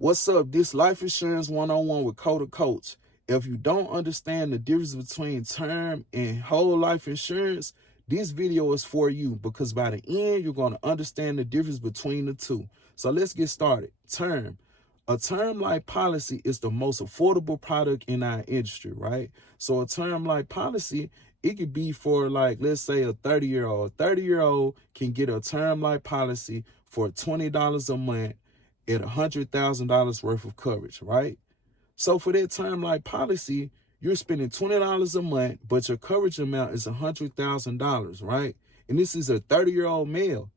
What's up? This Life Insurance 101 with Coda Coach. If you don't understand the difference between term and whole life insurance, this video is for you because by the end, you're going to understand the difference between the two. So let's get started. Term. A term life policy is the most affordable product in our industry, right? So a term life policy, it could be for like, let's say a 30-year-old. A 30-year-old can get a term life policy for $20 a month at $100,000 worth of coverage, right? So for that term life policy, you're spending $20 a month, but your coverage amount is $100,000, right? And this is a 30-year-old male.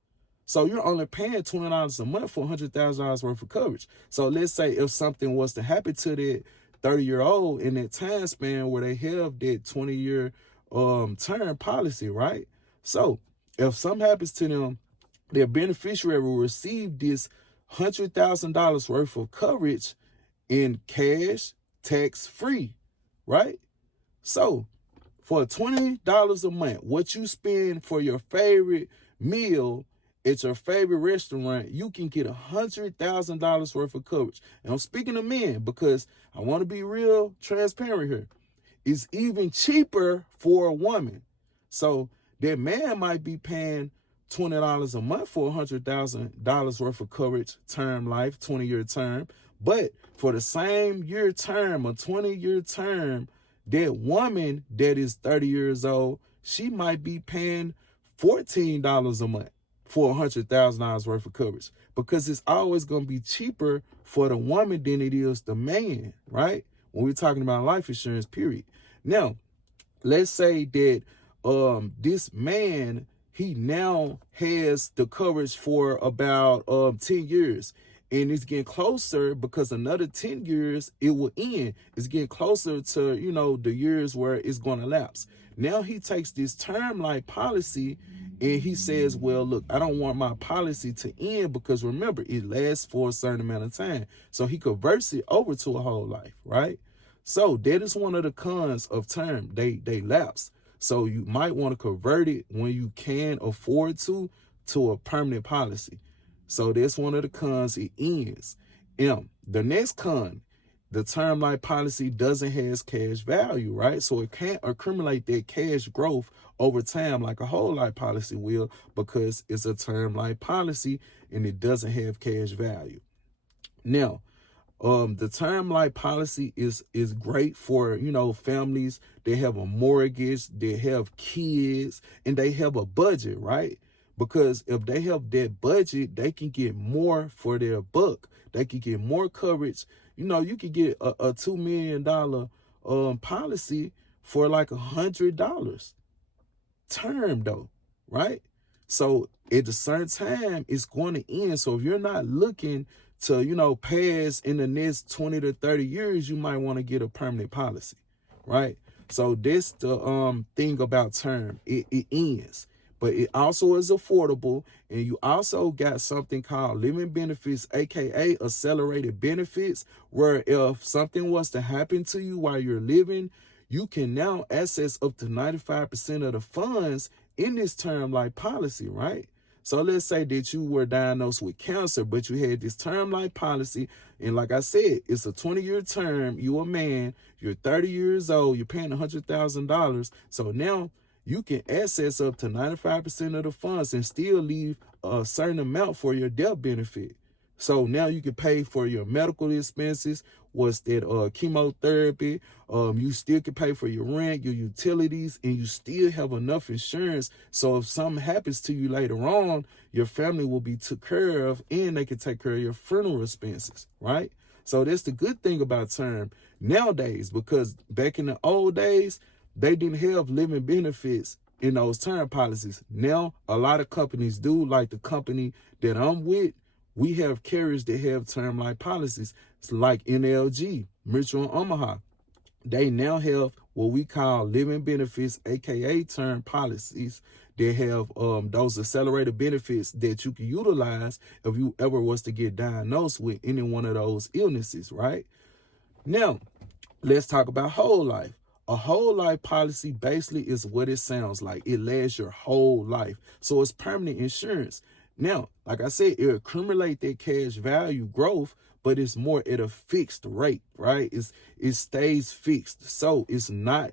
So you're only paying $20 a month for $100,000 worth of coverage. So let's say if something was to happen to that 30-year-old in that time span where they have that 20-year term policy, right? So if something happens to them, their beneficiary will receive this $100,000 worth of coverage in cash, tax-free, right? So for $20 a month, what you spend for your favorite meal at your favorite restaurant, you can get $100,000 worth of coverage. And I'm speaking to men because I want to be real transparent here. It's even cheaper for a woman. So that man might be paying $20 a month for $100,000 worth of coverage, term life, 20-year term. But for the same year term, a 20-year term, that woman that is 30 years old, she might be paying $14 a month for $100,000 worth of coverage because it's always going to be cheaper for the woman than it is the man, right? When we're talking about life insurance, period. Now, let's say that this man, he now has the coverage for about 10 years. And it's getting closer because another 10 years, it will end. It's getting closer to, the years where it's going to lapse. Now he takes this term life policy and he says, well, look, I don't want my policy to end because remember, it lasts for a certain amount of time. So he converts it over to a whole life, right? So that is one of the cons of term. They lapse. So you might want to convert it when you can afford to a permanent policy. So that's one of the cons. It ends. The next con, the term life policy doesn't have cash value, right? So it can't accumulate that cash growth over time like a whole life policy will because it's a term life policy and it doesn't have cash value. Now, the term life policy is great for, families. They have a mortgage, they have kids, and they have a budget, right? Because if they have that budget, they can get more for their buck. They can get more coverage. You could get a $2 million policy for like $100 term though, right? So at a certain time, it's going to end. So if you're not looking to, pass in the next 20 to 30 years, you might want to get a permanent policy, right? So this the thing about term. It ends. But it also is affordable, and you also got something called living benefits, aka accelerated benefits, where if something was to happen to you while you're living, you can now access up to 95% of the funds in this term life policy, right? So let's say that you were diagnosed with cancer, but you had this term life policy. And like I said, it's a 20-year term. You're a man, you're 30 years old, you're paying $100,000. So now you can access up to 95% of the funds and still leave a certain amount for your death benefit. So now you can pay for your medical expenses, what's that chemotherapy, you still can pay for your rent, your utilities, and you still have enough insurance. So if something happens to you later on, your family will be took care of and they can take care of your funeral expenses, right? So that's the good thing about term nowadays, because back in the old days, they didn't have living benefits in those term policies. Now, a lot of companies do, like the company that I'm with. We have carriers that have term life policies. It's like NLG, Mutual Omaha. They now have what we call living benefits, aka term policies. They have those accelerated benefits that you can utilize if you ever was to get diagnosed with any one of those illnesses, right? Now, let's talk about whole life. A whole life policy basically is what it sounds like. It lasts your whole life. So it's permanent insurance. Now, like I said, it accumulates that cash value growth, but it's more at a fixed rate, right? It stays fixed. So it's not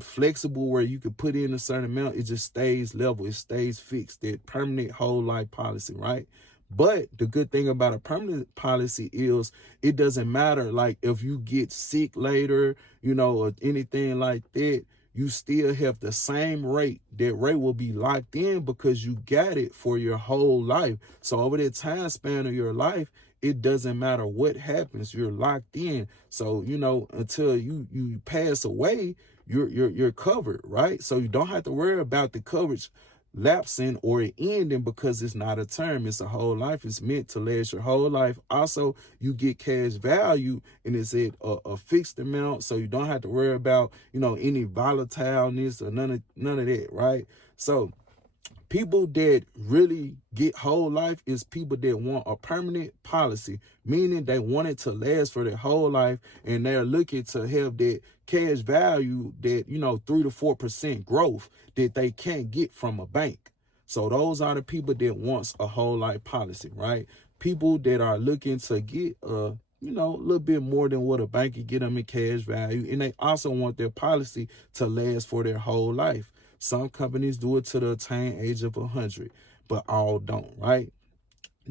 flexible where you could put in a certain amount. It just stays level. It stays fixed. That permanent whole life policy, right? But the good thing about a permanent policy is it doesn't matter, like if you get sick later, or anything like that, you still have the same rate. That rate will be locked in because you got it for your whole life. So over that time span of your life, it doesn't matter what happens, you're locked in. So, until you pass away, you're covered, right? So you don't have to worry about the coverage lapsing or ending because it's not a term, it's a whole life. It's meant to last your whole life. Also, you get cash value and it's at a fixed amount, so you don't have to worry about any volatileness or none of that, right? So people that really get whole life is people that want a permanent policy, meaning they want it to last for their whole life, and they're looking to have that cash value, that 3 to 4% growth that they can't get from a bank. So those are the people that wants a whole life policy, right? People that are looking to get a little bit more than what a bank can get them in cash value, and they also want their policy to last for their whole life. Some companies do it to the attained age of 100, but all don't, right?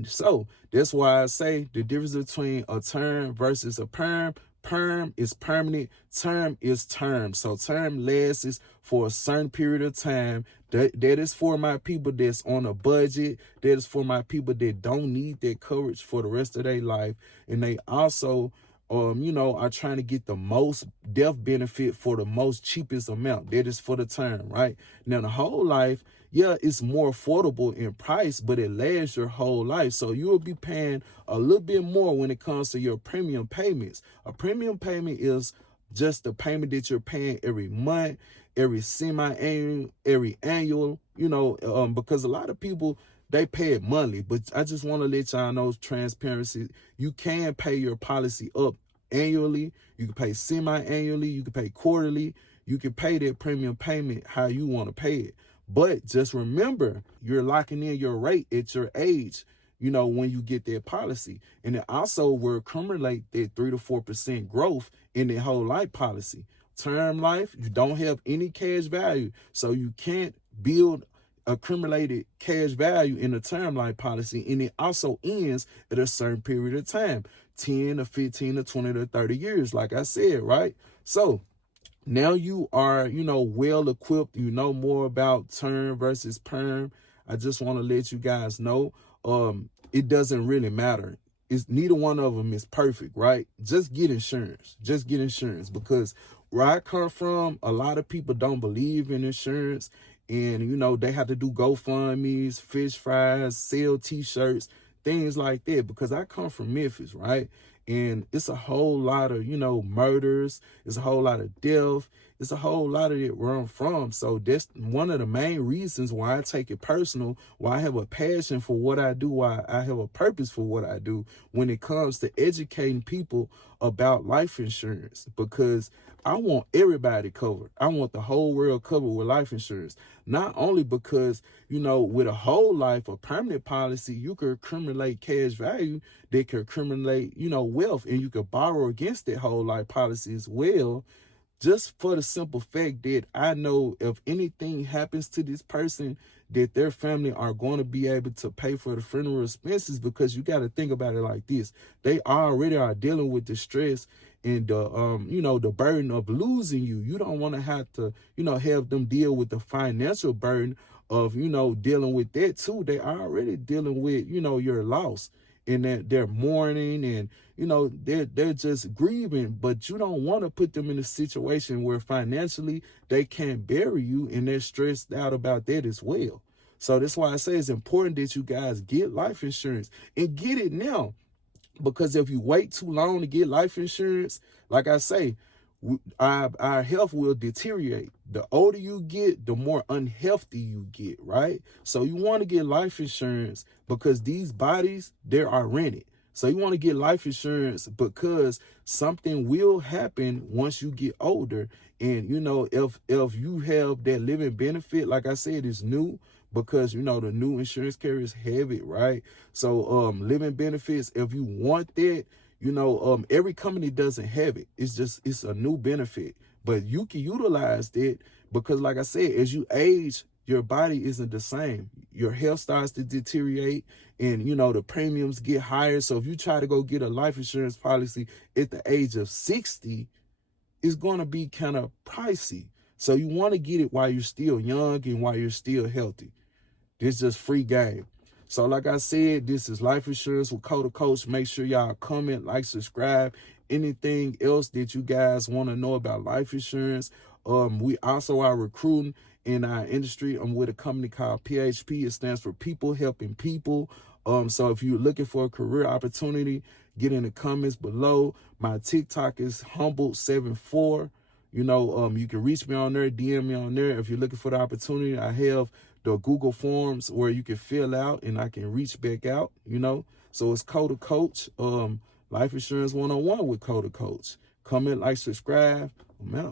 So that's why I say the difference between a term versus a perm. Perm is permanent, term is term. So term lasts for a certain period of time. That is for my people that's on a budget. That is for my people that don't need that coverage for the rest of their life. And they also are trying to get the most death benefit for the most cheapest amount. That is for the term, right? Now, the whole life, yeah, it's more affordable in price, but it lasts your whole life. So you will be paying a little bit more when it comes to your premium payments. A premium payment is just the payment that you're paying every month, every semi-annual, every annual, because a lot of people, they pay it monthly. But I just want to let y'all know transparency. You can pay your policy up annually. You can pay semi-annually. You can pay quarterly. You can pay that premium payment how you want to pay it. But just remember, you're locking in your rate at your age, when you get that policy. And it also will accumulate that 3 to 4% growth in the whole life policy. Term life, you don't have any cash value. So you can't build accumulated cash value in a term life policy. And it also ends at a certain period of time, 10 to 15 to 20 to 30 years, like I said, right? So now you are, well equipped. You know more about term versus perm. I just want to let you guys know, it doesn't really matter. It's neither one of them is perfect, right? Just get insurance. Just get insurance, because where I come from, a lot of people don't believe in insurance, and they have to do GoFundMe's, fish fries, sell t-shirts, things like that, because I come from Memphis, right? And it's a whole lot of, murders. It's a whole lot of death. It's a whole lot of it where I'm from. So that's one of the main reasons why I take it personal, why I have a passion for what I do, why I have a purpose for what I do when it comes to educating people about life insurance, because I want everybody covered. I want the whole world covered with life insurance. Not only because, with a whole life, a permanent policy, you could accumulate cash value that could accumulate, wealth, and you could borrow against that whole life policy as well. Just for the simple fact that I know if anything happens to this person, that their family are going to be able to pay for the funeral expenses, because you got to think about it like this. They already are dealing with the stress and the burden of losing you. You don't want to have to, have them deal with the financial burden of, dealing with that too. They are already dealing with, your loss, and that they're mourning, and they're just grieving. But you don't want to put them in a situation where financially they can't bury you, and they're stressed out about that as well. So that's why I say it's important that you guys get life insurance, and get it now. Because if you wait too long to get life insurance, like I say, our health will deteriorate. The older you get, the more unhealthy you get, right? So you want to get life insurance because these bodies, they are rented. So you want to get life insurance because something will happen once you get older. And, if you have that living benefit, like I said, it's new, because, the new insurance carriers have it, right? So living benefits, if you want that, Every company doesn't have it. It's a new benefit, but you can utilize it because, like I said, as you age, your body isn't the same. Your health starts to deteriorate, and the premiums get higher. So if you try to go get a life insurance policy at the age of 60, it's going to be kind of pricey. So you want to get it while you're still young and while you're still healthy. This is just free game. So like I said, this is Life Insurance with Coda Coach. Make sure y'all comment, like, subscribe. Anything else that you guys want to know about life insurance. We also are recruiting in our industry. I'm with a company called PHP. It stands for People Helping People. So if you're looking for a career opportunity, get in the comments below. My TikTok is Humbled74. You can reach me on there, DM me on there. If you're looking for the opportunity, I have the Google Forms where you can fill out and I can reach back out, So it's Coda Coach, Life Insurance 101 with Coda Coach. Comment, like, subscribe. I'm out.